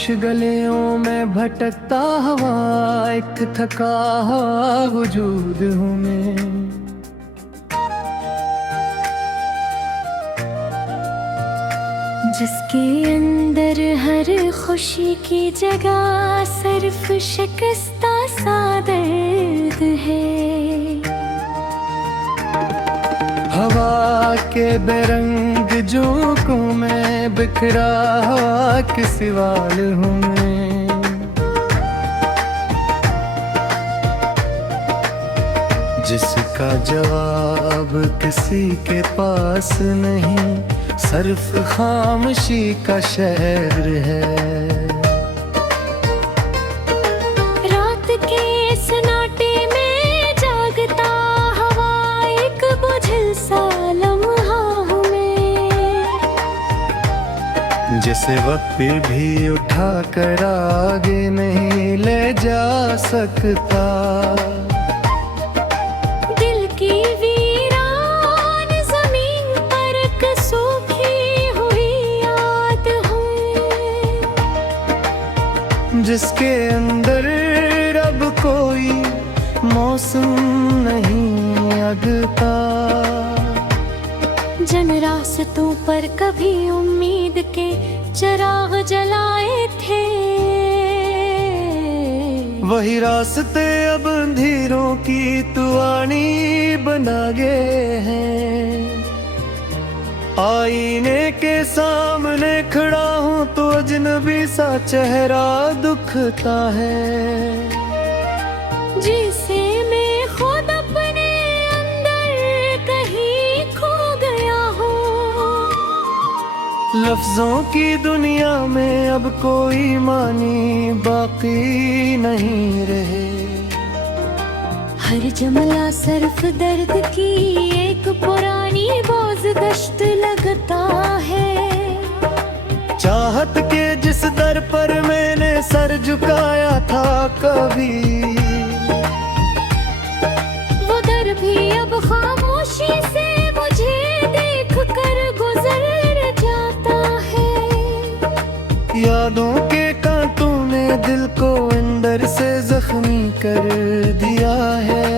गलियों में भटकता हवा, एक थका हुआ वजूद हूँ मैं। जिसके अंदर हर खुशी की जगह सिर्फ शिकस्ता सा दर्द है। हवा के बेरंग झोंकों में बिखरा हुआ किसी वाल हूँ मैं। जिसका जवाब किसी के पास नहीं, सिर्फ खामोशी का शहर है। रात के सन्नाटे में जागता हवा एक बुझल सा लम्हा हूँ मैं। जिसे वक्त भी उठा कर आगे नहीं ले जा सकता। दिल की वीरान जमीन पर एक सूखी हुई याद हूँ। जिसके अंदर अब कोई मौसम नहीं अगता। जन रास्तों पर कभी उम्मीद के चिराग जलाए थे, वही रास्ते अब अंधेरों की तुआनी बना गए हैं। आईने के सामने खड़ा हूँ तो अजनबी सा चेहरा दुखता है। जिसे मैं खुद अपने अंदर कहीं खो गया हूँ। लफ्जों की दुनिया में अब कोई मानी बाकी नहीं रहे। हर जुमला सिर्फ दर्द की एक पुरानी बोझगश्त लगता है। चाहत के जिस दर पर मैंने सर झुकाया था कभी, वो दर भी अब खामोशी से मुझे देख कर गुजर जाता है। यादों के कांटों ने दिल को अंदर से जख्मी कर दिया है।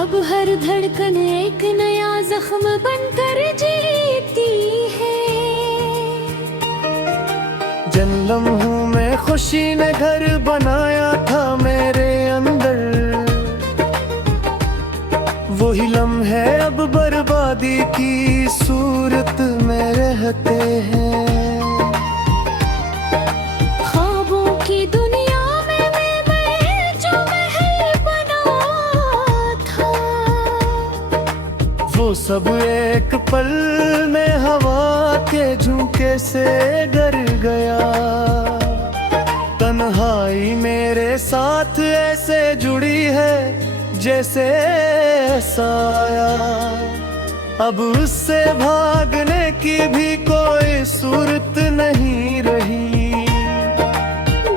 अब हर धड़कन एक नया जख्म बनकर जीती है। जिन लम्हों में खुशी ने घर बनाया था मेरे अंदर, वही लम्हे अब बर्बादी की सूरत में रहते हैं। ख्वाबों की दुनिया में मैं जो महल बना था, वो सब एक पल में हवा के झोंके से गर गया। तन्हाई मेरे साथ ऐसे जुड़ी है जैसे साया। अब उससे भागने की भी कोई सूरत नहीं रही।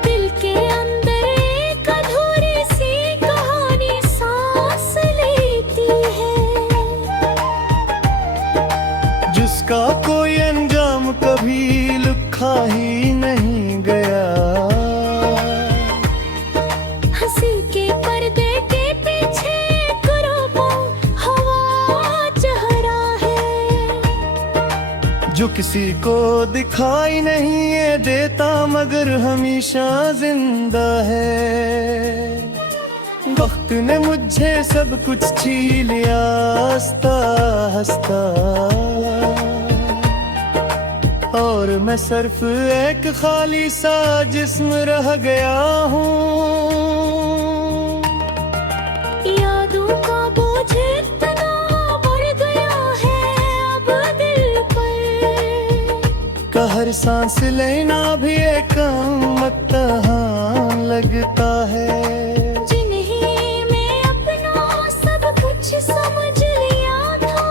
दिल के अंदर एक अधूरी सी कहानी सांस लेती है। जिसका कोई अंजाम कभी लिखा ही नहीं गया। हंसी के पर्दे के पीछे करोबो हवा चेहरा है। जो किसी को दिखाई नहीं है देता मगर हमेशा जिंदा है। वक्त ने मुझे सब कुछ छीन लिया हंसता हंसता, और मैं सिर्फ एक खाली सा जिस्म रह गया हूँ। यादों का बोझ इतना बढ़ गया है अब दिल पर। हर सांस लेना भी एक इम्तिहान लगता है। जिन्हें मैं अपना सब कुछ समझ लिया था,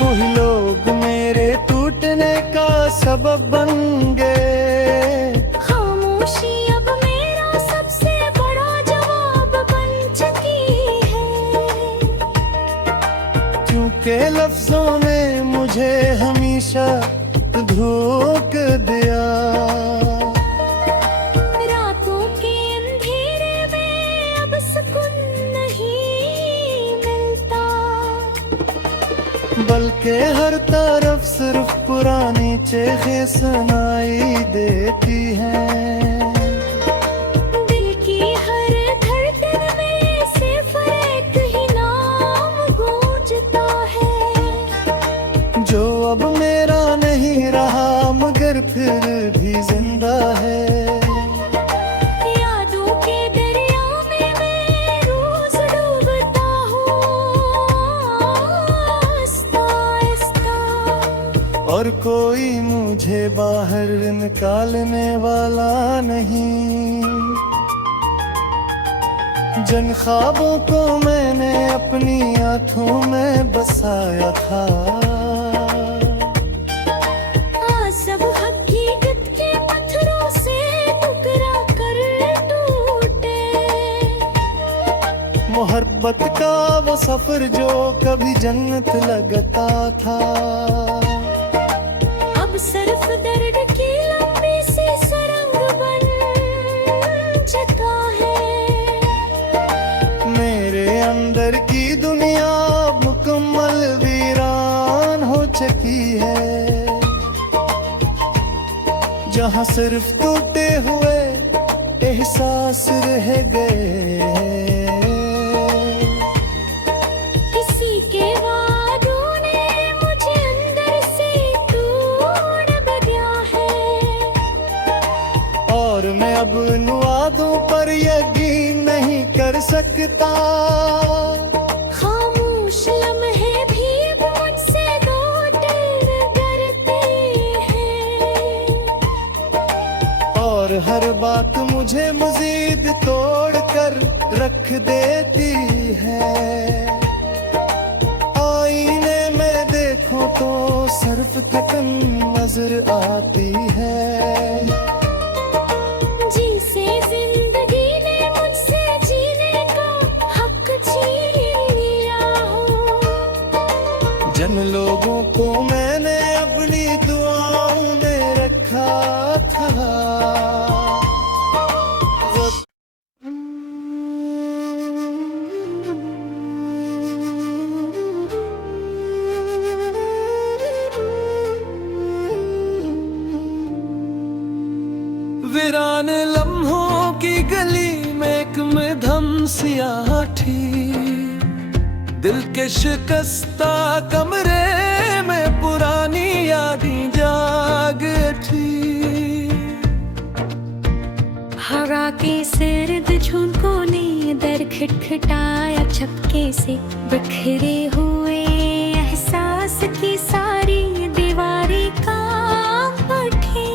वही लोग मेरे टूटने का सबब बन गए। खामोशी अब मेरा सबसे बड़ा जवाब बन चुकी है। क्योंकि लफ्जों ने मुझे हमेशा धोख दिया। रातों के अंधेरे में अब सुकून नहीं मिलता, बल्कि हर तरफ सिर्फ पुरानी चेखें सुनाई देती हैं। दिल की हर धड़कन में सिर्फ एक ही नाम गूंजता है, जो अब मेरा नहीं रहा मगर फिर भी जिंदा है। यादों के दरिया में मैं रोज डूबता हूँ आहिस्ता आहिस्ता, और कोई मुझे बाहर निकालने वाला नहीं। जिन ख्वाबों को मैंने अपनी आंखों में बसाया था, आज सब हकीकत के पत्थरों से टुकरा कर टूटे। मोहब्बत का वो सफर जो कभी जन्नत लगता था, अब सिर्फ दर्द की लंबी सी सुरंग बन चुका है। मेरे अंदर की दुनिया मुकम्मल वीरान हो चुकी है, जहाँ सिर्फ टूटे हुए एहसास रह गए। किसी के वादों ने मुझे अंदर से तोड़ दिया है, और मैं अब उन वादों पर यकीन नहीं कर सकता। खामोश लम्हे भी अब मुझसे दूर डरते हैं, और हर बात मुझे मजीद तोड़ कर रख देती है। आईने में देखो तो सिर्फ थकन नजर आती है। जिनसे जिंदगी ने मुझसे जीने का हक छीन लिया हो, जिन लोगों को मैंने अपनी दुआओं में रखा था, वो वीरान लम्हों की गली में एक मध्यम सियाठी, दिल के शिकस्ता कमरे में पुरानी यादें जाग उठी। हवा के सर्द झोंकों ने दर खटखटाया चपके से, बिखरे हुए एहसास की सारी दीवारें कांप उठी।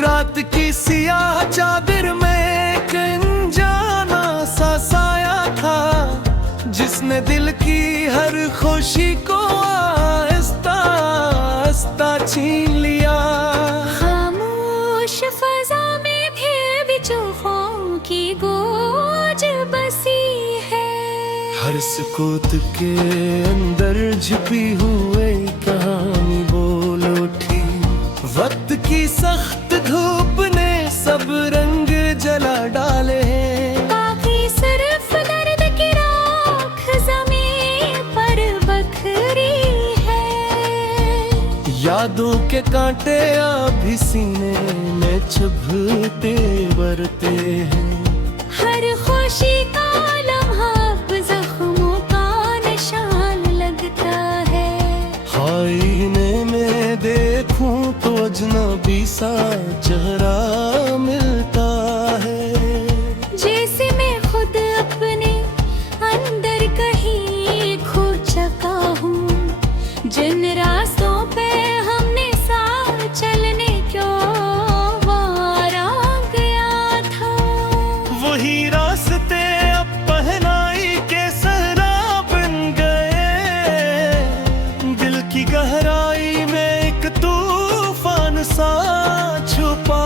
रात की सियाह चादर में एक अनजाना सा साया था, जिसने दिल की हर खुशी को आहिस्ता आहिस्ता छीन लिया। खामोश फजा में भी चौखों की गूंज बसी है, हर सुकूत के अंदर छिपी हुई कहानी बोल उठी। वक्त की सख्त धूप ने सब रंग जला डाले हैं, बाकी सिर्फ दर्द की राख ज़मीन पर बखरी है। यादों के कांटे अभी सीने में चुभते बरते हैं। हर खुशी का लम्हा अब जख्मों का निशान लगता है। आईने में देखूं तो अजनबी सा चेहरा मिलता है, जैसे मैं खुद अपने अंदर कहीं खो चुका हूँ। जिन रास्तों पे हमने साथ चलने क्यों वारा गया था, वही रास्ते अब पहनाई के सहरा बन गए। दिल की गहराई में एक तूफान सा छुपा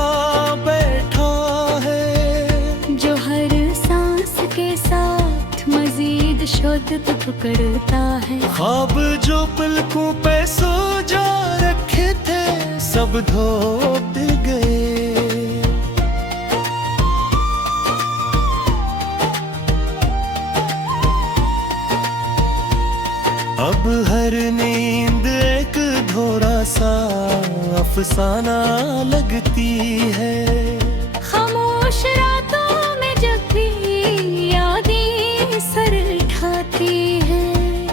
दर्द पकड़ता है। ख्वाब जो पलकों पे सो जा रखे थे सब धोप गए। अब हर नींद एक धोरा सा अफसाना लगती है। खामोश रातों में जब भी यादें सर उठाती है,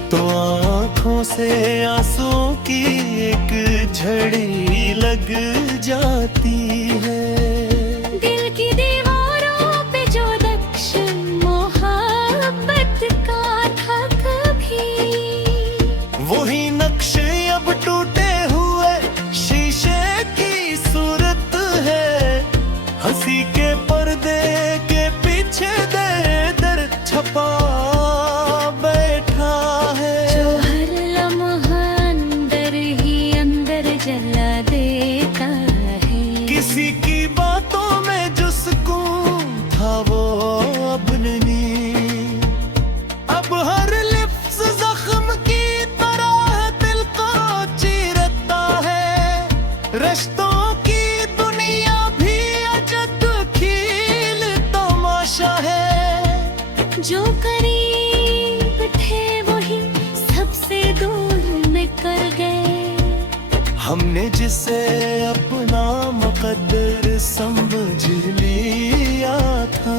तो आँखों से आंसुओं की एक झड़ी लग जाती है। दिल की दीवारों पे जो नक्श मोहब्बत का था कभी, वही नक्श अब टूटे हुए शीशे की सूरत है। हंसी के पर्दे के पीछे दर्द छपा बैठा है। जो हर लम्हा अंदर ही अंदर जला देता है। किसी की बातों में जो सुकून था वो अब नहीं। अब हर लिफ्ज़ जख्म की तरह दिल को चीरता है। रिश्तों की दुनिया भी अजब खेल तमाशा है। जो करीब थे वही सबसे दूर निकल गए। हमने जिसे अपना मुकद्दर समझ लिया था,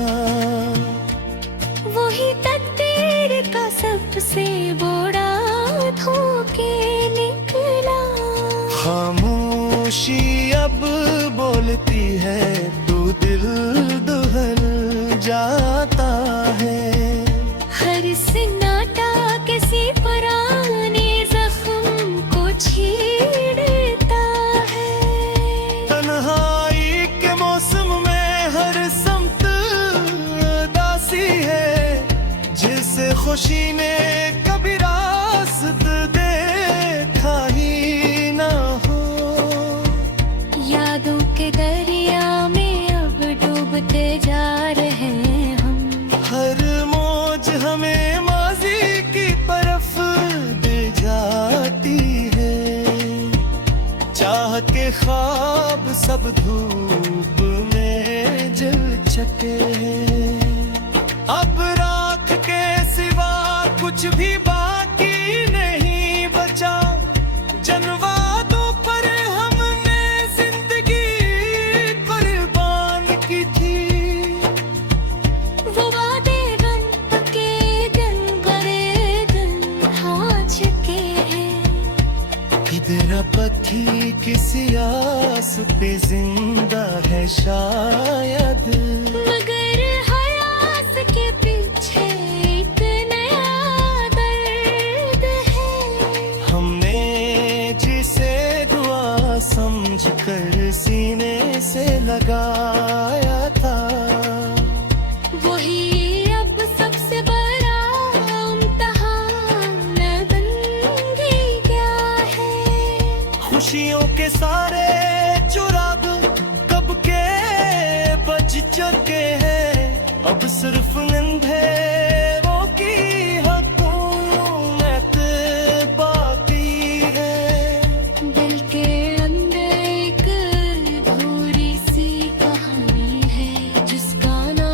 वही तकदीर का सबसे बड़ा धोखे निकला। खामोशी अब बोलती है तू दिल दुहल जाता है। हर सन्नाटा किसी पुराने जख्म को छेड़ता है। तन्हाई के मौसम में हर समत उदासी है। जिसे खुशी ने कभी रास्त देखा ही ना हो। यादों के दरिया में अब डूबते जा रहे हैं हम। हर मौज हमें माजी की तरफ ले जाती है। चाह के ख्वाब सब धूप में जल चके हैं। अब राख के सिवा कुछ भी बाकी नहीं बचा। जनवादों पर हमने जिंदगी कुर्बान की थी। वो वादे बन पके दिन बड़े दिन हाँ चुके हैं। तेरा पथी किसी आस पे जिंदा है शायद। मगर हर आस के पीछे एक नया दर्द है। हमने जिसे दुआ समझ कर सीने से लगाया था, वही अब सबसे बड़ा इम्तिहान बन गया है। खुशियों के सारे चुराग कब के बज चुके हैं। अब सिर्फ अंधेरों की हुकूमत बाकी है। दिल के अंदर एक अधूरी सी कहानी है, जिसका ना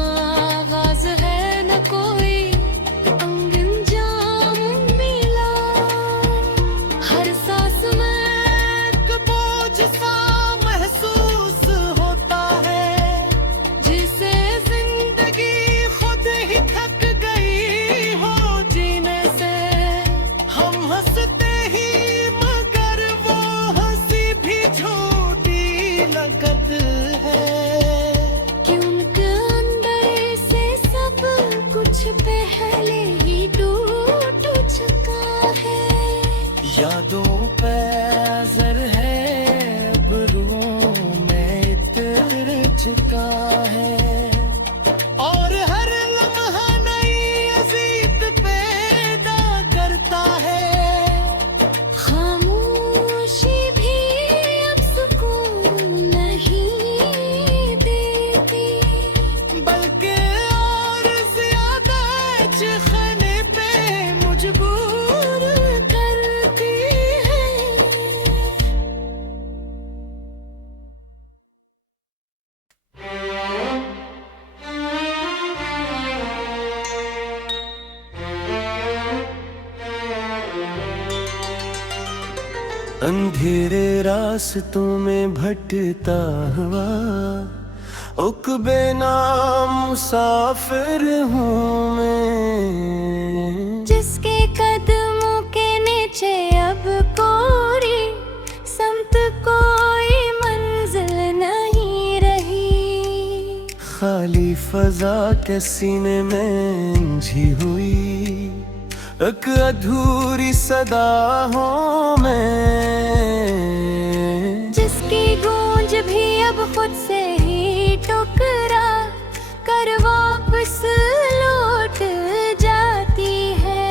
आगाज है न कोई अंजाम मिला। हर सांस में एक बोझ सा महसूस होता है। जिसे जिंदगी खुद ही थक गई हो जीने से। हम हंसते ही मगर वो हंसी भी झूठी लगत है। कि उनके अंदर से सब कुछ पहले ही टूट चुका है। यादों पे असर है अब रूह में इतर चुका है। और हर लम्हा नई अजीत पैदा करता है। खामोशी भी अब सुकून नहीं देती, बल्कि और ज्यादा चखने पे अंधेरे रास्तों में भटकता हुआ उकबे नाम मुसाफिर हूँ मैं। जिसके कदमों के नीचे अब कोरी समत कोई मंजिल नहीं रही। खाली फजा के सीने में उलझी हुई एक अधूरी सदा हूँ मैं। जिसकी गूंज भी अब खुद से ही टुकरा कर वापस लौट जाती है।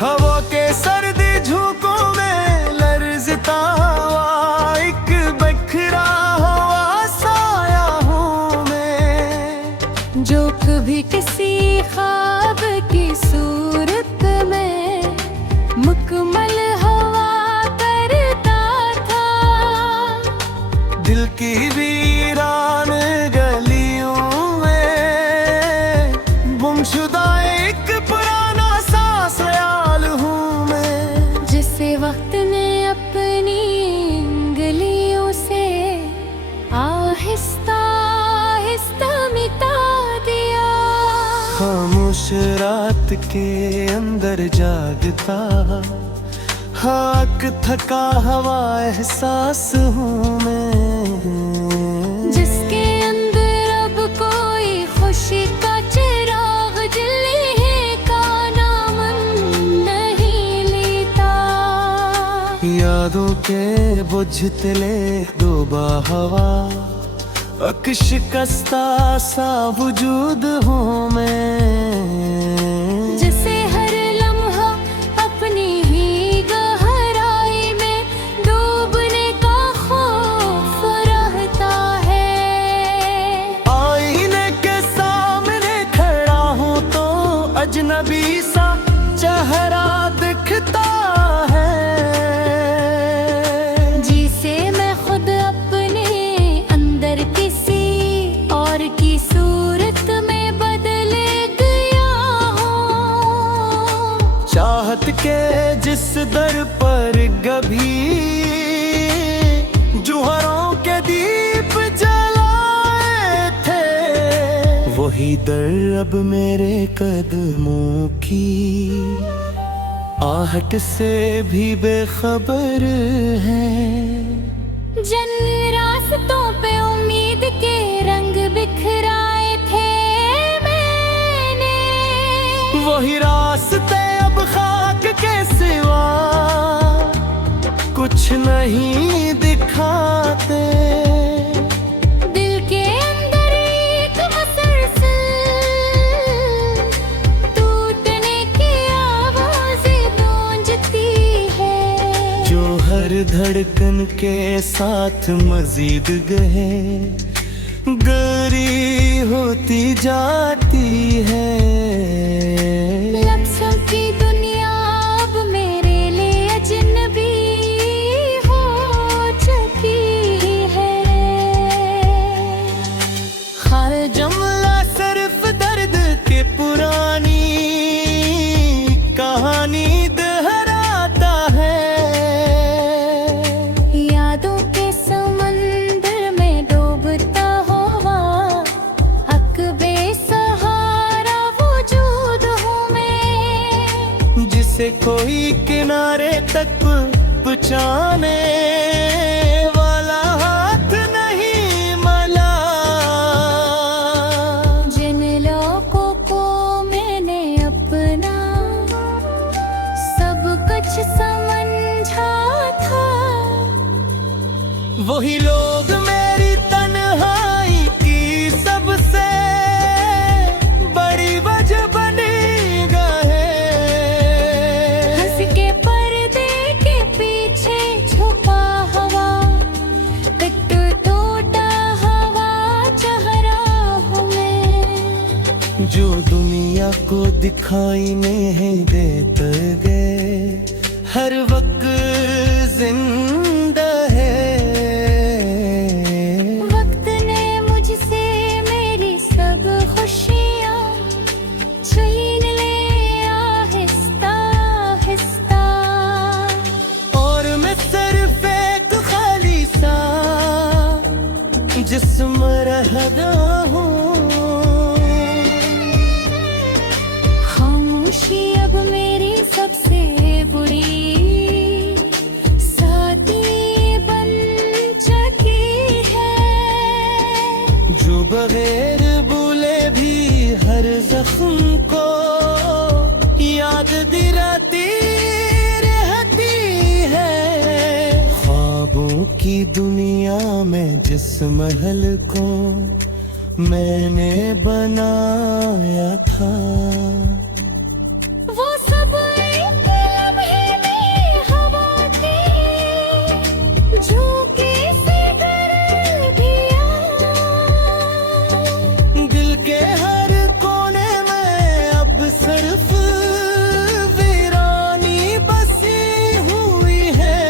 हवा के सर्दी झोंकों में लर्जता हुआ एक बिखरा हुआ साया हूँ मैं। जो कभी किसी ख्वाब की सूरत में मुकम्मल हवा करता था। दिल की वीरान गलियों में गुमशुदा एक पुराना सा ख्याल हूँ मैं। जिसे वक्त ने अपनी उंगलियों से आहिस्ता आहिस्ता मिटा दिया। खामोश रात के अंदर जागता हाक थका हवा एहसास हूँ मैं। जिसके अंदर अब कोई खुशी का चिराग जलने का नाम नहीं लेता। यादों के बुझतले डूबा हवा शिकस्ता सा वजूद हूँ मैं। जिसे हर लम्हा अपनी ही गहराई में डूबने का खौफ रहता है। आईने के सामने खड़ा हूँ तो अजनबी सा चेहरा दिखता है। जिसे मैं खुद अपने अंदर किसी और की सूरत में बदल गया हूँ। चाहत के जिस दर पर कभी जुहरों के दीप जलाए थे वही दर अब मेरे कदमों की आहट से भी बेखबर है। जन रास्तों पे उम्मीद के रंग बिखराए थे मैंने। वही रास्ते अब खाक के सिवा कुछ नहीं दिखाते। दिल के अंदर एक मसलसल टूटने की आवाज़ें गूंजती है। जो हर धड़कन के साथ मजीद गहरी होती जाती है। लफ्ज़ों की दुनिया अब मेरे लिए अजनबी हो चुकी है। हर जुमला सिर्फ दर्द के पुरानी कहानी दोहराता है। यादों के समंदर में डूबता हुआ हक बेसहारा वजूद हूँ मैं। जिसे कोई किनारे तक पहुँचाने वाला हाथ नहीं मला। जिन लोगों को मैंने अपना सब कुछ समझा था वही लोग मेरी तन्हाई की सबसे बड़ी वजह बनी गए। हंस के पर्दे के पीछे छुपा हवा एक टूटा हवा चेहरा हूँ मैं। जो दुनिया को दिखाई नहीं देते गए हर वक्त जिंदा है। वक्त ने मुझसे खामोशी अब मेरी सबसे बुरी साथी बन चुकी है। जो बगैर बोले भी हर जख्म को याद दिलाती रहती है। ख्वाबों की दुनिया में जिस महल को मैंने बनाया था, वो सब एक लम्हे में हवा के झोंके से कर दिया। दिल के हर कोने में अब सिर्फ वीरानी बसी हुई है।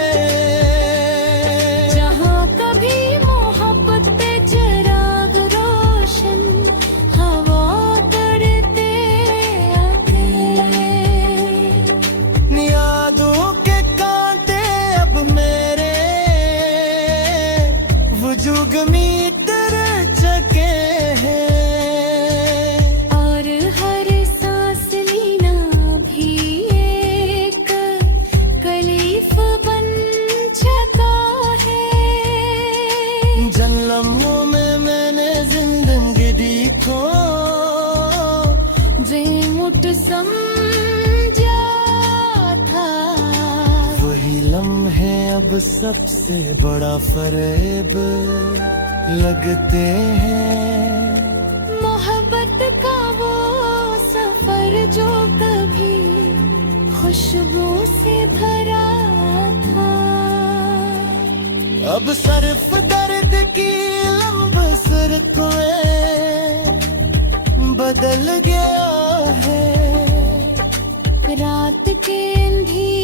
जहाँ कभी मोहब्बत पे चिराग रोशन हवा करते आते, यादों के कांटे अब मेरे वजूद में तर चके हैं। और हर सांस लेना भी एक कलीफ बन चुका है। जन्मों में मैंने जिंदगी को बेमुठ समझा था, वही लम्हे अब सबसे बड़ा फरेब लगते हैं। मोहब्बत का वो सफर जो कभी खुशबू से भरा था, अब सिर्फ दर्द की लंब सरकों बदल गया है। रात के अंधेरे